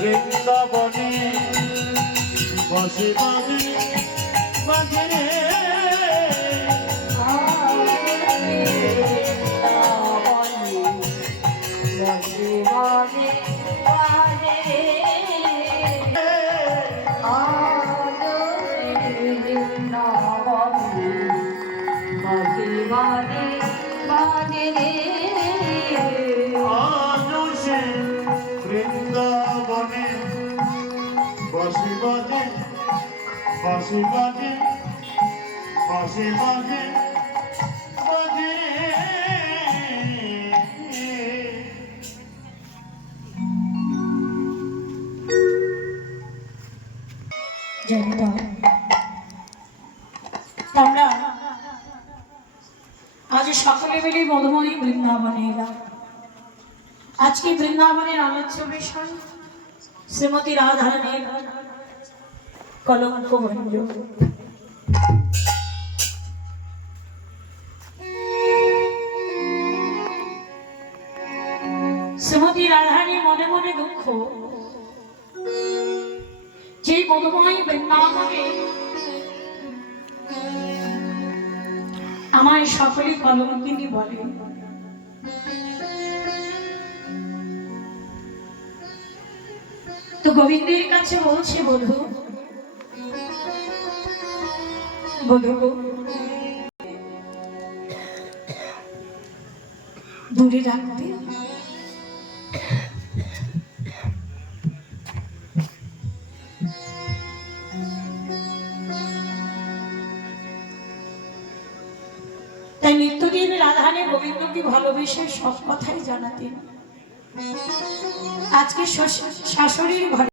বৃন্দাবনে বসে বাজে বাজে রে বৃন্দাবনে বাঁশি বাজে বাঁশি বাজে বাঁশি বাজে বাজে আমরা আজ সকলে মিলে মধুময়ী বৃন্দাবনে এলাম। আজকে বৃন্দাবনের আলোচ্য বিষয় শ্রীমতী রাধারানীর কলঙ্ক ভঞ্জন। শ্রীমতী রাধারানীর মনে মনে দুঃখ, যে মধুময়ী বৃন্দাবনে আমায় সকলে কলঙ্কিনী বলে। তো গোবিন্দের কাছে বলছে, বধূ বধূ দূরে রাখতে। তাই নিত্যদিন রাধারানী গোবিন্দকে ভালোবেসে সব কথাই জানাতেন। আজকে শাশুড়ির ঘরে